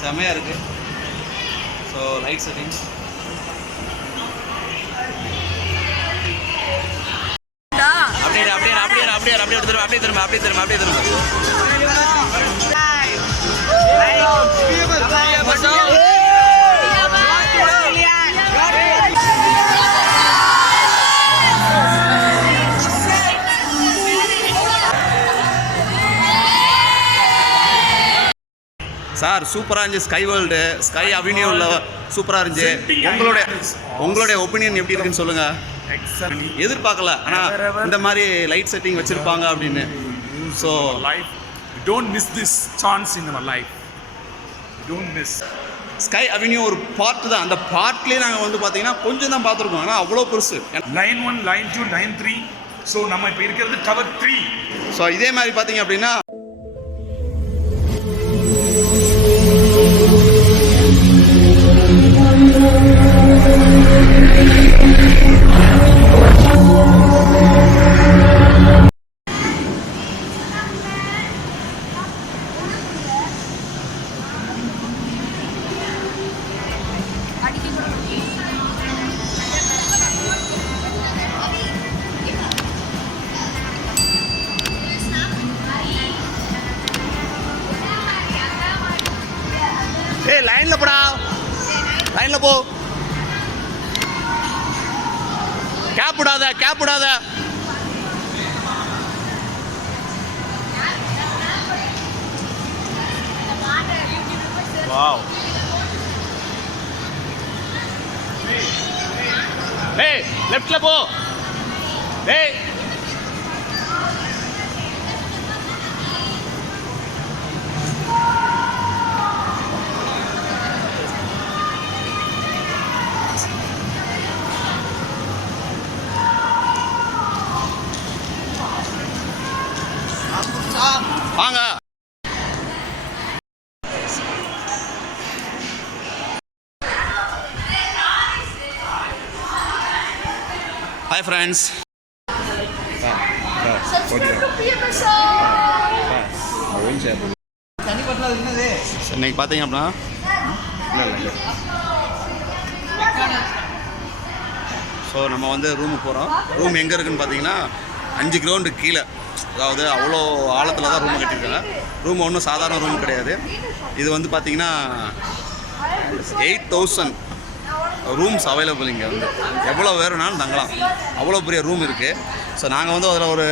செமையாக இருக்குது. So light settings அப்படியே திரும்ப சார் சூப்பராக இருந்துச்சு. ஸ்கை வேர்ல்டு, ஸ்கை அவென்யூவில் சூப்பராக இருந்துச்சு. உங்களுடைய ஒப்பீனியன் எப்படி இருக்குன்னு சொல்லுங்கள். எதிர்பார்க்கல, ஆனால் இந்த மாதிரி லைட் செட்டிங் வச்சுருப்பாங்க அப்படின்னு. So life don't miss this chance in our life. Don't miss. Sky avenue ஒரு பார்ட் தான். அந்த பார்ட்லேயே நாங்கள் வந்து பார்த்தீங்கன்னா கொஞ்சம் தான் பார்த்துருக்கோம், ஆனால் அவ்வளோ பெருசு. Line 1, line 2, line 3. ஸோ நம்ம இப்போ இருக்கிறது டவர் 3. ஸோ இதே மாதிரி பார்த்தீங்க அப்படின்னா லைன்ல போடா, லைன்ல போ. கேப் விடாத. வாவ். டேய் லெஃப்ட்ல போ. டேய் வாங்க. Hi friends. இன்னைக்கு பார்த்தீங்க அப்படின்னா இல்லை ஸோ நம்ம வந்து ரூமுக்கு போகிறோம். ரூம் எங்கே இருக்குதுன்னு பார்த்தீங்கன்னா 5 கிரவுண்டு கீழே, அதாவது அவ்வளோ ஆழத்தில் தான் ரூம் கட்டியிருக்காங்க. ரூம் ஒன்றும் சாதாரண ரூம் கிடையாது. இது வந்து பார்த்திங்கன்னா 8,000 ரூம்ஸ் அவைலபிள். இங்கே வந்து எவ்வளோ வேணும்னாலும் தங்கலாம், அவ்வளோ பெரிய ரூம் இருக்குது. ஸோ நாங்கள் வந்து அதில் ஒரு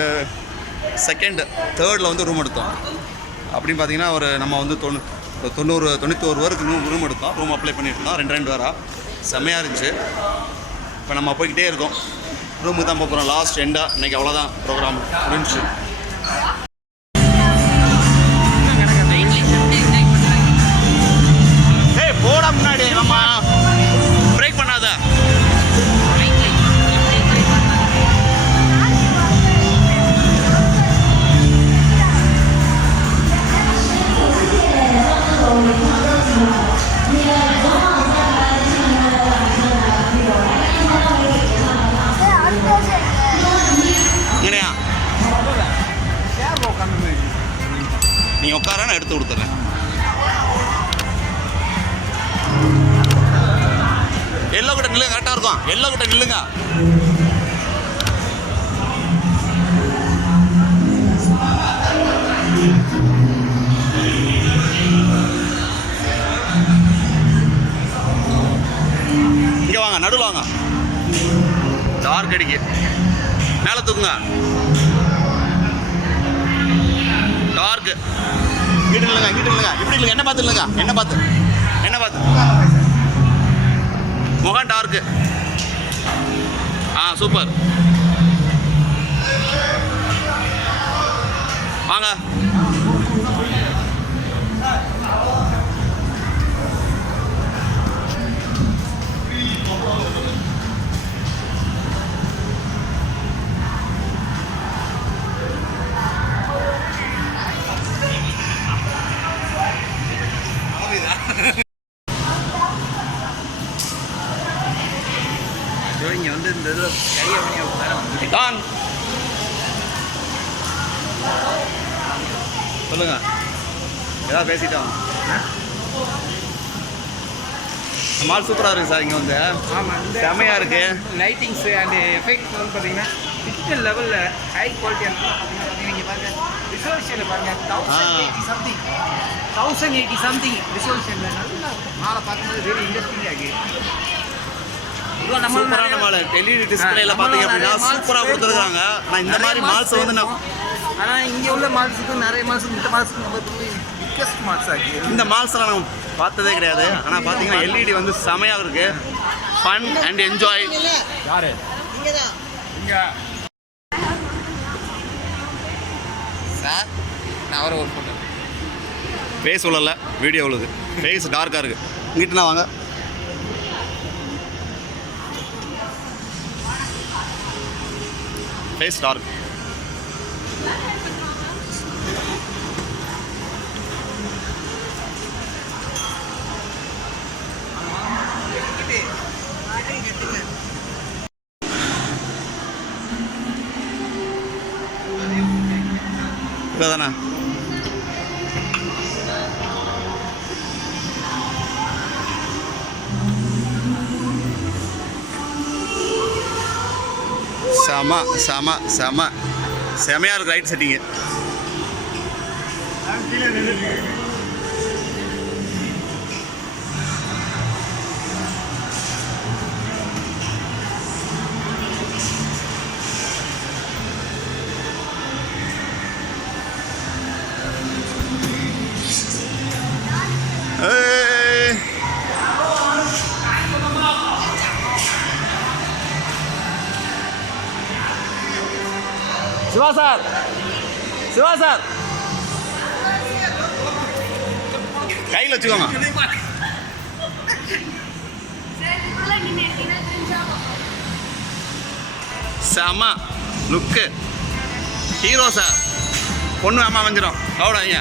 தேர்டில் வந்து ரூம் எடுத்தோம். அப்படின்னு பார்த்திங்கன்னா நம்ம வந்து 91 பேருக்கு ரூம் எடுத்தோம். ரூம் அப்ளை பண்ணிட்டு இருந்தோம் 2 பேராக. செம்மையாக இருந்துச்சு. இப்போ நம்ம போய்கிட்டே இருக்கோம். ரூமுக்கு தான் போகிறோம். லாஸ்ட் எண்டாக இன்றைக்கி அவ்வளோதான், ப்ரோக்ராம் முடிஞ்சு. ஏய் போட முன்னாடி நம்ம பிரேக் பண்ணாத. நீங்கள் உட்கார, நான் எடுத்து கொடுத்துட்றேன். எல்லோ கிட்ட நில்லுங்க, கரெக்டாக இருக்கும். எல்லோ கிட்ட நில்லுங்க. இங்கே வாங்க, நடுவில் வாங்க. டார்க் அடிக்கு மேலே தூக்குங்க. டார்க்கு இங்கிட்டு இல்லைங்க, இப்படி இல்லைங்க. என்ன பார்த்து இல்லைங்க, என்ன பார்த்து முகம் டார்க்கு. சூப்பர். வாங்க. இங்கே வந்து இந்த இதில் கையை டான் சொல்லுங்கள், ஏதாவது பேசிட்டோம். மால் சூப்பராக இருக்குது சார். இங்கே வந்து ஆமாம், செமையாக இருக்குது. லைட்டிங்ஸு அண்ட் எஃபெக்ட்ஸ் வந்து பார்த்தீங்கன்னா டிஜிட்டல் லெவலில் ஹை குவாலிட்டியாக பார்த்தீங்கன்னா நீங்கள் பாருங்கள் ரிசர்வேஷனில் பாருங்கள் 1080 சம்திங் ரிசர்வேஷனில் நல்லா மாலை பார்க்கும்போது வெரி இன்ட்ரெஸ்டிங்காக இருக்குது. சூப்பரான மால். எல்இடி டிஸ்பிளேல பார்த்தீங்க அப்படின்னா சூப்பராக கொடுத்துருக்காங்க. ஆனால் இந்த மாதிரி மால்ஸ் வந்து நான் ஆனால் இங்கே உள்ள மால்ஸுக்கும் நிறைய மால்ஸுக்கும் இந்த மால்ஸுக்கும் நம்ம பிக்கஸ்ட் மால்ஸ் ஆகிருக்கு. இந்த மால்ஸ்லாம் நம்ம பார்த்ததே கிடையாது. ஆனால் பார்த்தீங்கன்னா எல்இடி வந்து செமையாக இருக்குது. Fun and enjoy. யார் இங்கே சார்? நான் அவரை ஒரு ஃபோட்டோ ஃபேஸ் உள்ளல வீடியோ உள்ளது. ஃபேஸ் டார்க்காக இருக்குது. இங்கிட்டுனா வாங்க. Face dark. தானே செமையாக இருக்கு light setting. Siva sir, Siva sir கையில் வச்சுக்கோங்க. செம லுக்கு. Hero sir. பொண்ணு அம்மா வந்துடும். கவுடாங்க.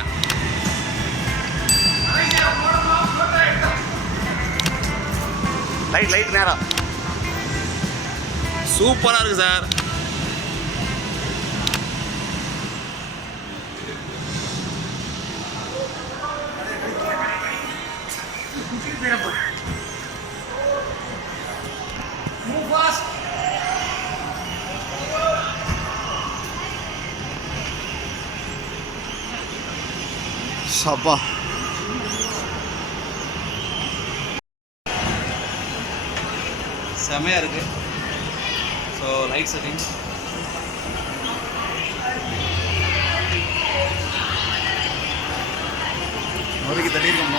லைட் நேரம் சூப்பராக இருக்குது சார். சப்பா செமையாக இருக்குது. ஸோ லைட் செட்டிங்ஸ் ஒதுக்கி தள்ளியிருக்கோம்.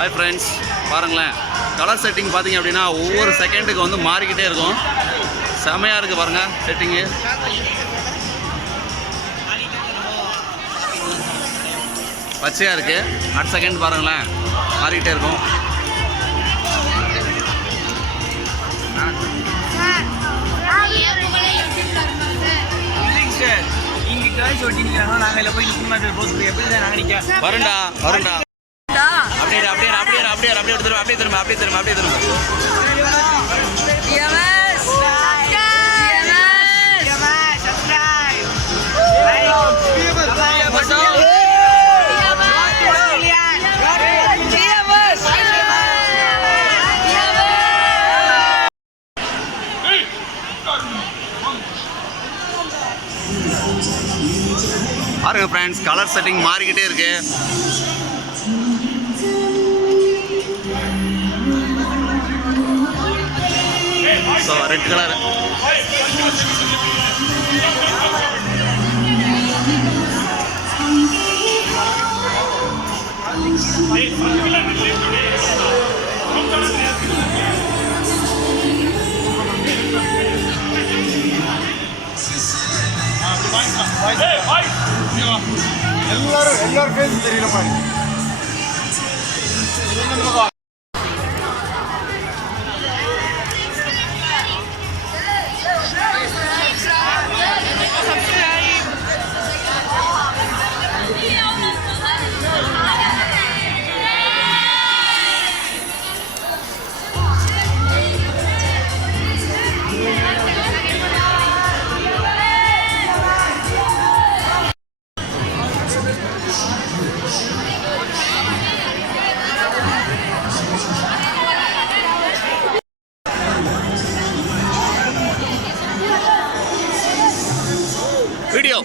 ஹாய் ஃப்ரெண்ட்ஸ், பாருங்களேன் கலர் செட்டிங் பார்த்தீங்க அப்படின்னா ஒவ்வொரு செகண்டுக்கு வந்து மாறிக்கிட்டே இருக்கும். செமையாக இருக்குது பாருங்கள் செட்டிங்கு. பச்சையாக இருக்குது. அடுத்த செகண்ட் பாருங்களேன் மாறிக்கிட்டே இருக்கும். பாய்ஸ் ஒட்டி நிற்கிறாங்க, நாங்கள் இதில் போய் நிற்கணும் போஸ் எப்படி தான் நாங்கள் நிற்க வருண்டா அப்படியே அப்படியே அப்படியே அப்படியே அப்படியே திரும்ப அப்படியே திரும்ப அப்படியே திரும்ப அப்படியே திரும்ப பாருங்க ஃப்ரெண்ட்ஸ், கலர் செட்டிங் மாறிக்கிட்டே இருக்கு. ஸோ ரெட் கலர் எல்லாரும் பேசி தெரியல மாதிரி வீடியோ.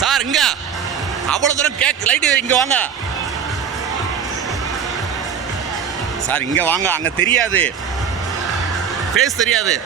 சார் இங்க அவ்வளோ தூரம் கேக் லைட் இங்கே வாங்க சார், இங்கே வாங்க. அங்கே தெரியாது, ஃபேஸ் தெரியாது.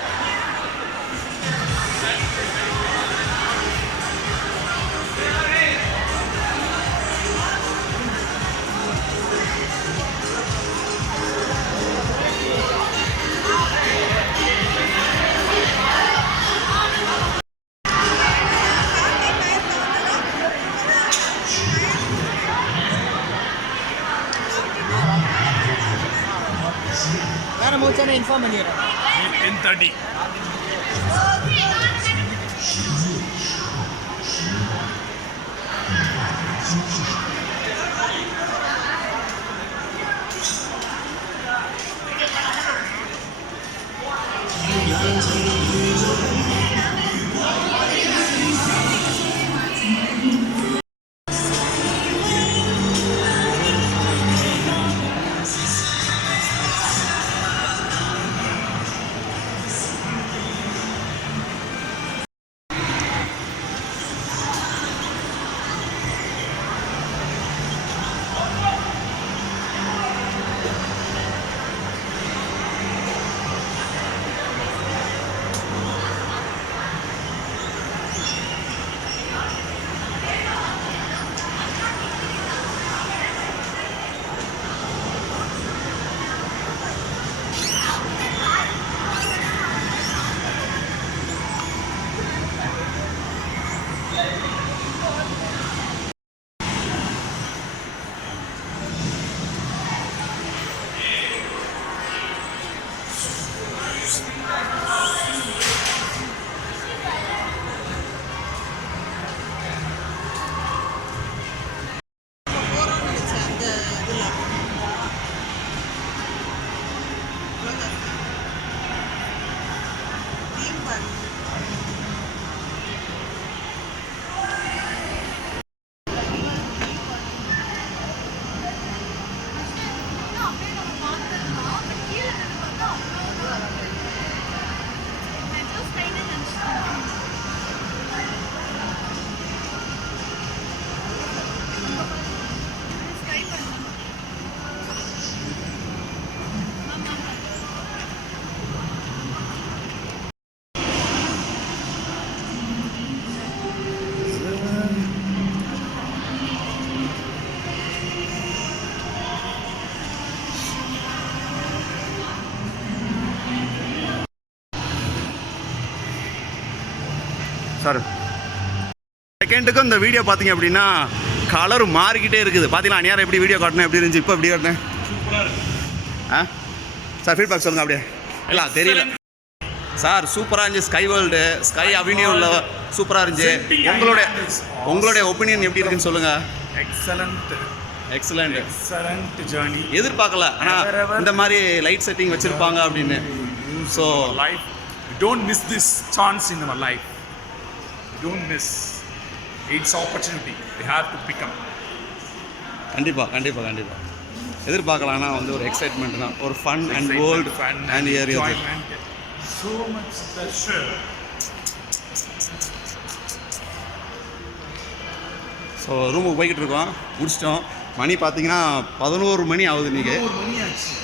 வேறு மூச்சான இன்ஃபார்ம் பண்ணிடுறேன். 10:30. சார் செகண்டுக்கும் இந்த வீடியோ பார்த்தீங்க அப்படின்னா கலர் மாறிக்கிட்டே இருக்குது. பார்த்தீங்களா நேரம் எப்படி வீடியோ காட்டினேன் எப்படி இருந்துச்சு, இப்போ எப்படி காட்டினேன்? ஆ சார் ஃபீட்பேக் சொல்லுங்கள் அப்படியே. இல்லை தெரியல சார், சூப்பராக இருந்துச்சு. ஸ்கை வேர்ல்டு, ஸ்கை அவென்யூவில் சூப்பராக இருந்துச்சு. உங்களுடைய ஒப்பீனியன் எப்படி இருக்குன்னு சொல்லுங்கள். Excellent journey. எதிர்பார்க்கல ஆனால் இந்த மாதிரி லைட் செட்டிங் வச்சுருப்பாங்க அப்படின்னு. So life don't miss this chance in our life. Don't miss its opportunity. We have to pick up. கண்டிப்பாக எதிர்பார்க்கலாம். ஆனால் வந்து ஒரு எக்ஸைட்மெண்ட் தான், ஒரு fun and world and area. So much pleasure. So ரூமுக்கு போய்கிட்டு இருக்கோம், முடிச்சிட்டோம். மணி பார்த்தீங்கன்னா 11 மணி ஆகுது. நீங்கள்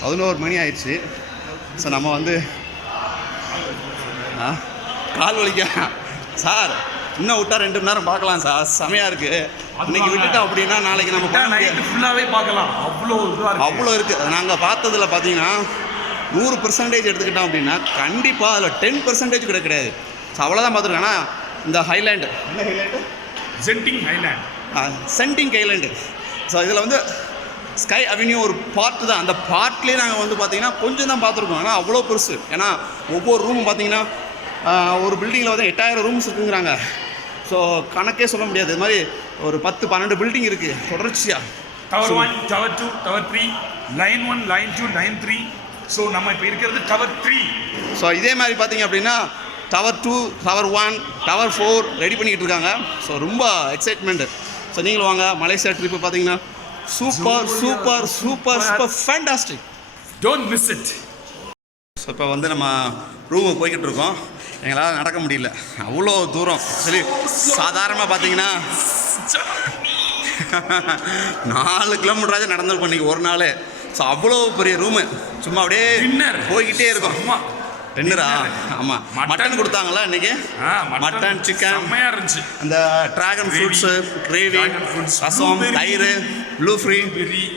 11 மணி ஆயிடுச்சு. ஸோ நம்ம வந்து கால் வலிக்க சார் இன்னும் விட்டா 2 மணி நேரம் பார்க்கலாம் சார், செமையாக இருக்குது. இன்னைக்கு விட்டுட்டோம் அப்படின்னா நாளைக்கு நம்ம ஃபுல்லாகவே பார்க்கலாம். அவ்வளோ இருக்குது. நாங்கள் பார்த்ததில் பார்த்தீங்கன்னா 100% எடுத்துக்கிட்டோம் அப்படின்னா கண்டிப்பாக அதில் 10% கூட கிடையாது. ஸோ அவ்வளோதான் பார்த்துருக்கேன். ஆனால் இந்த ஹைலேண்டு, என்ன ஹைலேண்டு? சென்டிங் ஹைலேண்டு. ஸோ இதில் வந்து ஸ்கை அவென்யூ ஒரு பார்ட்டு தான். அந்த பார்ட்லேயே நாங்கள் வந்து பார்த்தீங்கன்னா கொஞ்சம் தான் பார்த்துருக்கோம். ஆனால் அவ்வளோ பெருசு. ஏன்னா ஒவ்வொரு ரூமும் பார்த்தீங்கன்னா ஒரு பில்டிங்கில் வந்து 8000 ரூம்ஸ் இருக்குங்கிறாங்க. ஸோ கணக்கே சொல்ல முடியாது. இது மாதிரி ஒரு 10-12 பில்டிங் இருக்குது தொடர்ச்சியாக. Tower 1, tower 2, tower 3, line 1, line 2, line 3. So நம்ம இப்போ இருக்கிறது டவர் 3. ஸோ இதே மாதிரி பார்த்தீங்க அப்படின்னா டவர் 2, டவர் 1, டவர் 4 ரெடி பண்ணிக்கிட்டு இருக்காங்க. ஸோ ரொம்ப எக்ஸைட்மெண்ட்டு. ஸோ நீங்களும் வாங்க. மலேசியா ட்ரிப்பு பார்த்தீங்கன்னா super fantastic. Don't miss it. So இப்போ வந்து நம்ம ரூமுக்கு போய்கிட்டு இருக்கோம். எங்களால் நடக்க முடியல, அவ்வளோ தூரம். சரி, சாதாரணமாக பார்த்தீங்கன்னா 4 கிலோமீட்டராச்சும் நடந்துருப்போம் இன்றைக்கி ஒரு நாள். ஸோ அவ்வளோ பெரிய ரூமு, சும்மா அப்படியே போய்கிட்டே இருக்கும். டின்னரா? ஆமாம், மட்டன் கொடுத்தாங்களா இன்றைக்கி? மட்டன், சிக்கன் செம்மையாக இருந்துச்சு. அந்த ட்ராகன் ஃப்ரூட்ஸு, கிரேவி, ரசம், தயிர், ப்ளூ ஃப்ரீ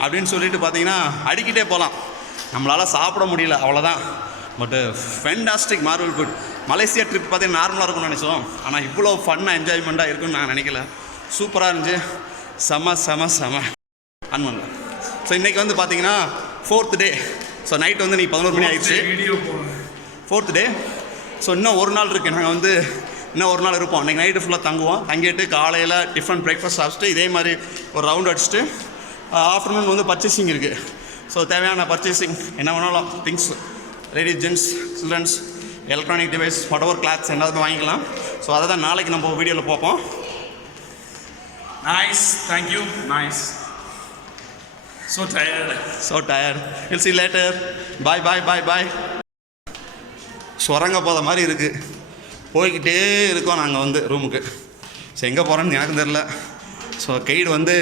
அப்படின்னு சொல்லிட்டு பார்த்தீங்கன்னா அடிக்கிட்டே போகலாம். நம்மளால் சாப்பிட முடியல, அவ்வளோதான். பட்டு fantastic, Marvel good. Malaysia trip பார்த்தீங்கன்னா நார்மலாக இருக்கும்னு நினச்சோம். ஆனால் இவ்வளோ ஃபன்னாக என்ஜாய்மெண்ட்டாக இருக்குன்னு நான் நினைக்கல. சூப்பராக இருந்துச்சு. செம அன்மன்ல. ஸோ இன்றைக்கி வந்து பார்த்தீங்கன்னா 4th டே. ஸோ நைட் வந்து இன்றைக்கி 11 மணி ஆயிடுச்சு. 4th டே. ஸோ இன்னும் ஒரு நாள் இருக்குது. நாங்கள் வந்து இன்னும் ஒரு நாள் இருப்போம். இன்றைக்கி நைட்டு ஃபுல்லாக தங்கிட்டு காலையில் டிஃபன் பிரேக்ஃபாஸ்ட் சாப்பிட்டு இதே மாதிரி ஒரு ரவுண்ட் அடிச்சுட்டு ஆஃப்டர்நூன் வந்து பர்ச்சேசிங் இருக்குது. ஸோ தேவையான பர்ச்சேசிங் என்ன வேணாலும் things, ladies, gents, childrens, electronic device, whatever clothes எல்லாத்தையும் வாங்கிக்கலாம். ஸோ அதை தான் நாளைக்கு நம்ம வீடியோவில் பார்ப்போம். Nice, thank you. Nice. So tired. We'll see you later. Bye. சுரங்க போத மாதிரி இருக்குது. போய்கிட்டே இருக்கோம் நாங்கள் வந்து ரூமுக்கு. ஸோ எங்கே போகிறோன்னு எனக்கும் தெரில. ஸோ கைடு வந்து